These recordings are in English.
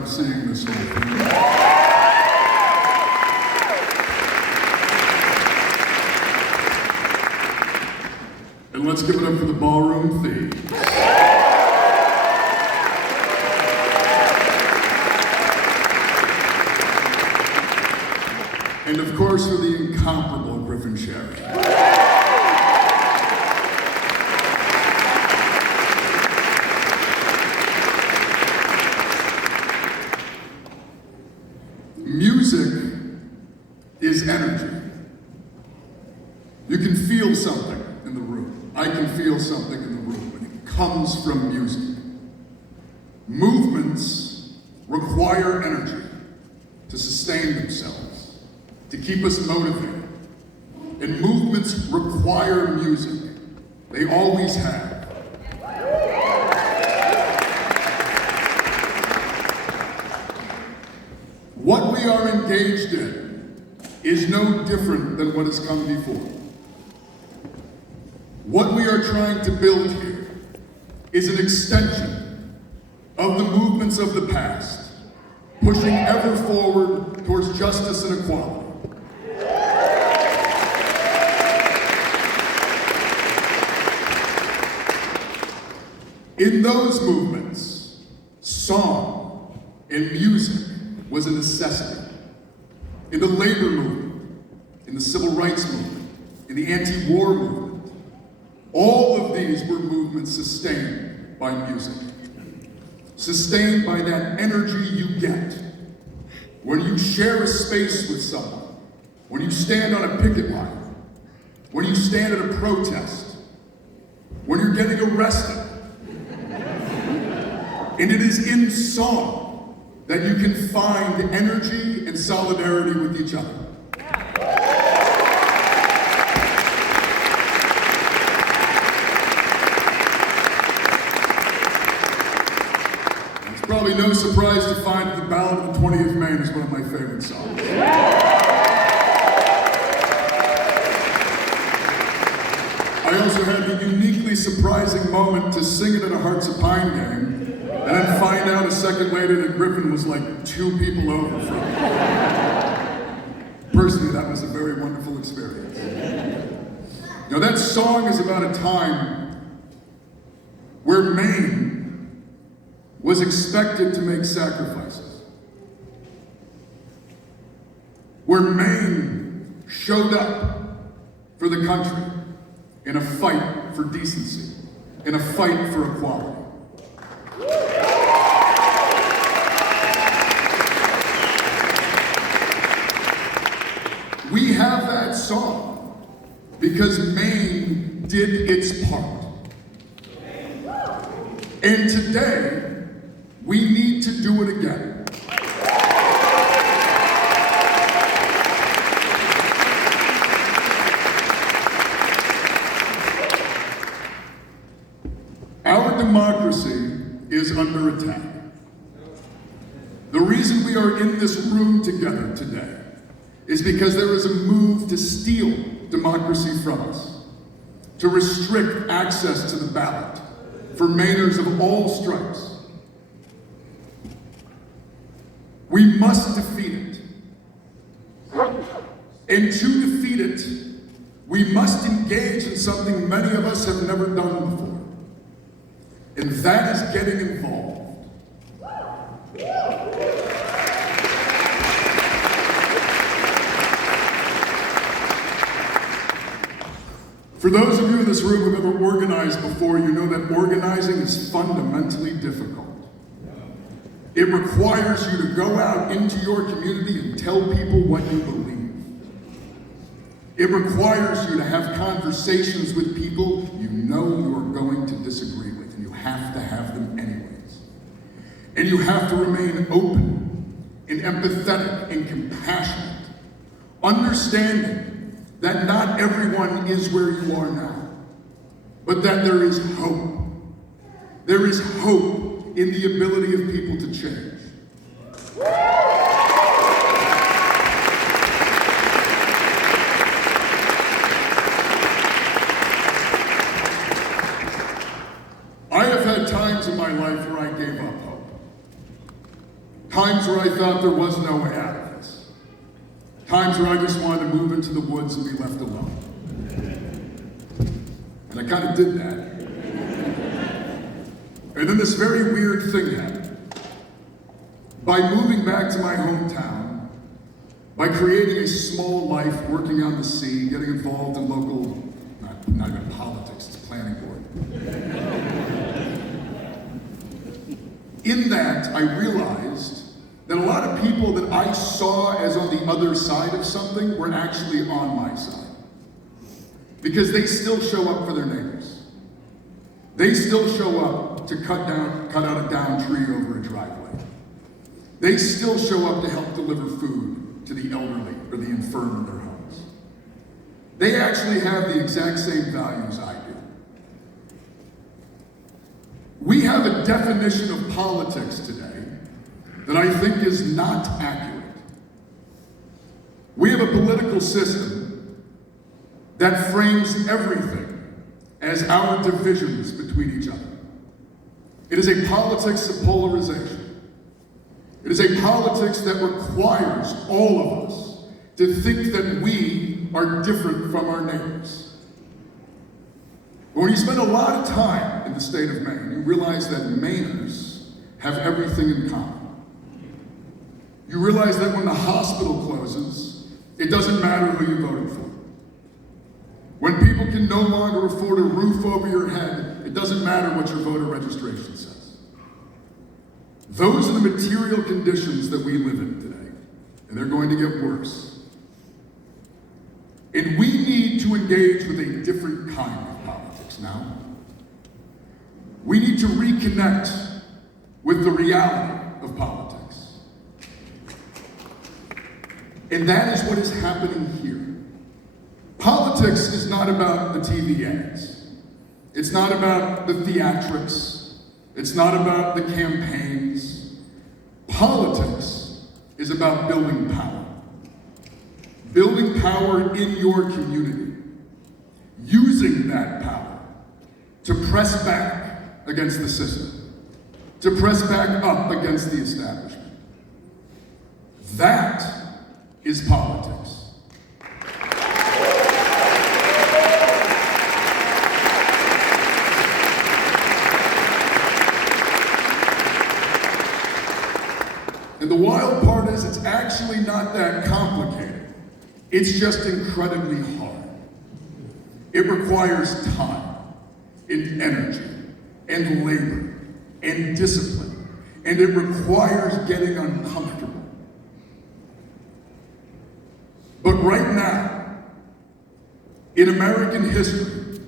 I'm seeing this whole thing. And let's give it up for the Ballroom Thieves. And of course, for the incomparable Griffin Sherry. Music is energy. You can feel something in the room. I can feel something in the room, and it comes from music. Movements require energy to sustain themselves, to keep us motivated. And movements require music. They always have. What we are engaged in is no different than what has come before. What we are trying to build here is an extension of the movements of the past, pushing ever forward towards justice and equality. In those movements, song and music was a necessity. In the labor movement, in the civil rights movement, in the anti-war movement, all of these were movements sustained by music. Sustained by that energy you get when you share a space with someone, when you stand on a picket line, when you stand at a protest, when you're getting arrested. And it is in song that you can find energy and solidarity with each other. It's probably no surprise to find that the Ballad of the 20th Man is one of my favorite songs. I also had the uniquely surprising moment to sing it at a Hearts of Pine game, and then find out a second later that Griffin was like 2 people over from me. Personally, that was a very wonderful experience. You know, that song is about a time where Maine was expected to make sacrifices. Where Maine showed up for the country in a fight for decency, in a fight for equality. We have that song because Maine did its part. And today, we need to do it again. Our democracy is under attack. The reason we are in this room together today is because there is a move to steal democracy from us, to restrict access to the ballot for Mainers of all stripes. We must defeat it. And to defeat it, we must engage in something many of us have never done before. And that is getting involved. For those of you in this room who have ever organized before, you know that organizing is fundamentally difficult. It requires you to go out into your community and tell people what you believe. It requires you to have conversations with people you know you are going to disagree with, and you have to have them anyways. And you have to remain open and empathetic and compassionate, understanding that not everyone is where you are now, but that there is hope. There is hope in the ability of people to change. I have had times in my life where I gave up hope. Times where I thought there was no way out of this. Times where I just wanted to move into the woods and be left alone. And I kind of did that. And then this very weird thing happened. By moving back to my hometown, by creating a small life, working on the sea, getting involved in local, not even politics, it's planning board. In that, I realized that a lot of people that I saw as on the other side of something were actually on my side. Because they still show up for their neighbors. They still show up to cut out a downed tree over a driveway. They still show up to help deliver food to the elderly or the infirm in their homes. They actually have the exact same values I do. We have a definition of politics today that I think is not accurate. We have a political system that frames everything as our divisions between each other. It is a politics of polarization. It is a politics that requires all of us to think that we are different from our neighbors. But when you spend a lot of time in the state of Maine, you realize that Mainers have everything in common. You realize that when the hospital closes, it doesn't matter who you voted for. When people can no longer afford a roof over your head, it doesn't matter what your voter registration says. Those are the material conditions that we live in today, and they're going to get worse. And we need to engage with a different kind of politics now. We need to reconnect with the reality of politics. And that is what is happening here. Politics is not about the TV ads. It's not about the theatrics. It's not about the campaigns. Politics is about building power. Building power in your community. Using that power to press back against the system. To press back up against the establishment. That is politics. And the wild part is it's actually not that complicated. It's just incredibly hard. It requires time and energy and labor and discipline. And it requires getting uncomfortable. But right now, in American history,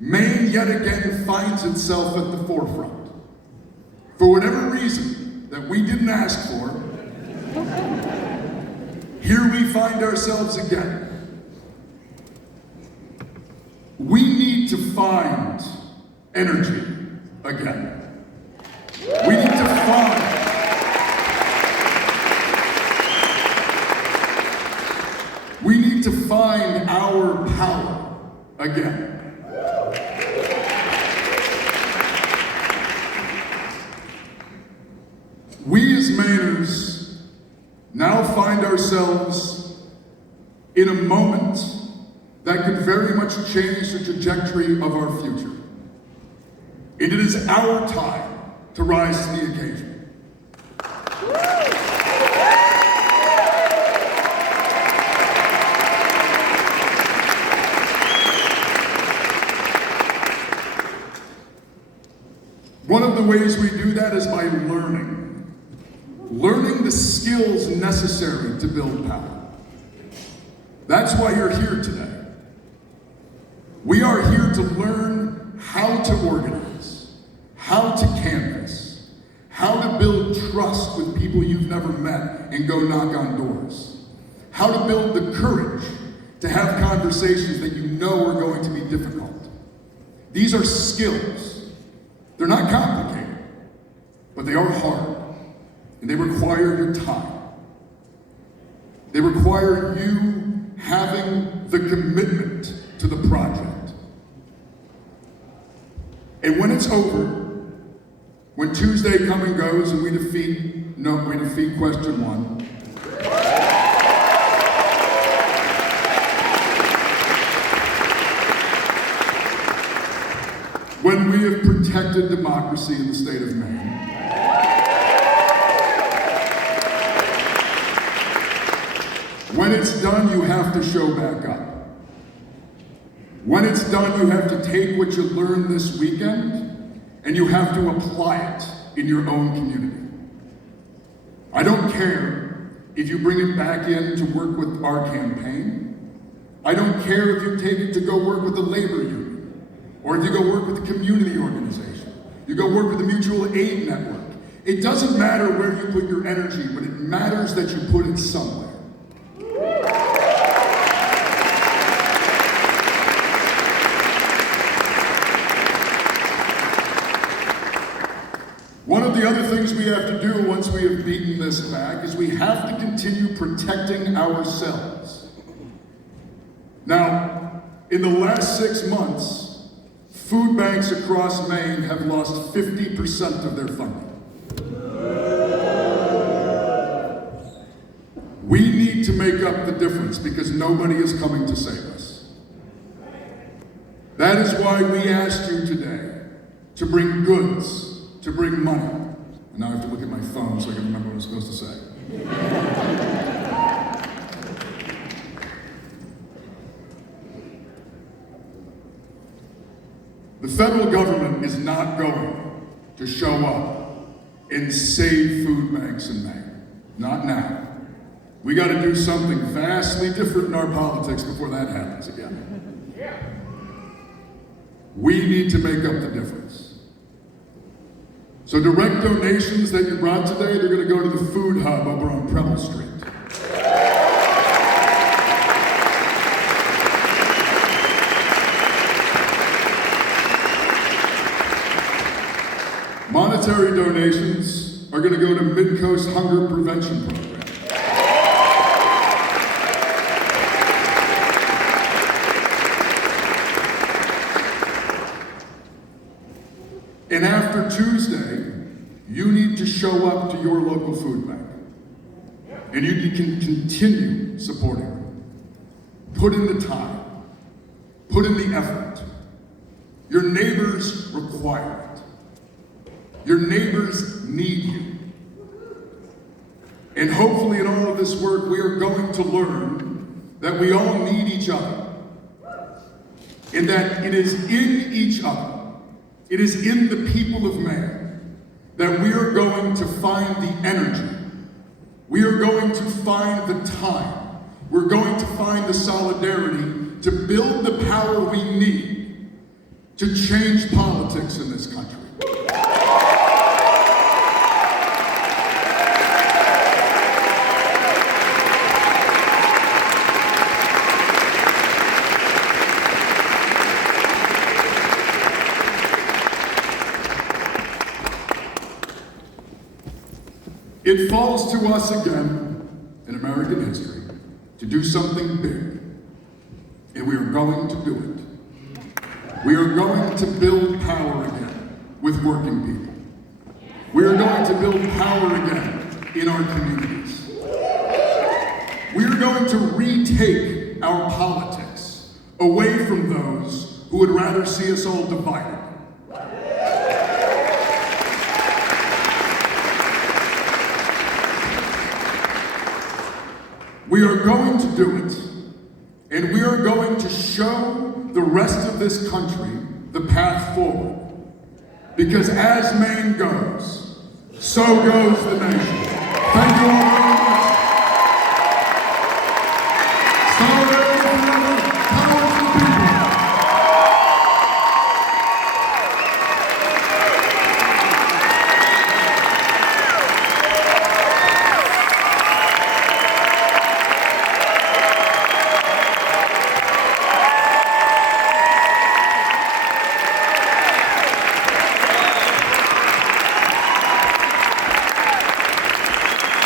Maine yet again finds itself at the forefront. For whatever reason that we didn't ask for, here we find ourselves again. We need to find energy again. We need to find our power again. We as Mainers now find ourselves in a moment that could very much change the trajectory of our future. And it is our time to rise to the occasion. One of the ways we do that is by learning the skills necessary to build power. That's why you're here today. We are here to learn how to organize, how to canvass, how to build trust with people you've never met and go knock on doors, how to build the courage to have conversations that you know are going to be difficult. These are skills. They're not complicated, but they are hard, and they require your time. They require you having the commitment to the project. And when it's over, when Tuesday come and goes and we defeat No, we defeat question one. When we have protected democracy in the state of Maine, when it's done, you have to show back up. When it's done, you have to take what you learned this weekend and you have to apply it in your own community. I don't care if you bring it back in to work with our campaign. I don't care if you take it to go work with the labor union, or if you go work with the community organization, you go work with the mutual aid network. It doesn't matter where you put your energy, but it matters that you put it somewhere. One of the other things we have to do once we have beaten this back is we have to continue protecting ourselves. Now, in the last 6 months, food banks across Maine have lost 50% of their funding. We need to make up the difference because nobody is coming to save us. That is why we asked you today to bring goods, to bring money. And now I have to look at my phone so I can remember what I'm supposed to say. The federal government is not going to show up and save food banks in Maine. Not now. We got to do something vastly different in our politics before that happens again. We need to make up the difference. So direct donations that you brought today, they're going to go to the food hub over on Preble Street. Monetary donations are going to go to Midcoast Hunger Prevention Program. And after Tuesday, you need to show up to your local food bank. And you can continue supporting them. Put in the time. Put in the effort. Your neighbors require it. Your neighbors need you. And hopefully in all of this work, we are going to learn that we all need each other. And that it is in each other, it is in the people of Maine that we are going to find the energy. We are going to find the time. We're going to find the solidarity to build the power we need to change politics in this country. It falls to us again in American history to do something big, and we are going to do it. We are going to build power again with working people. We are going to build power again in our communities. We are going to retake our politics away from those who would rather see us all divided. We are going to do it, and we are going to show the rest of this country the path forward. Because as Maine goes, so goes the nation. Thank you all.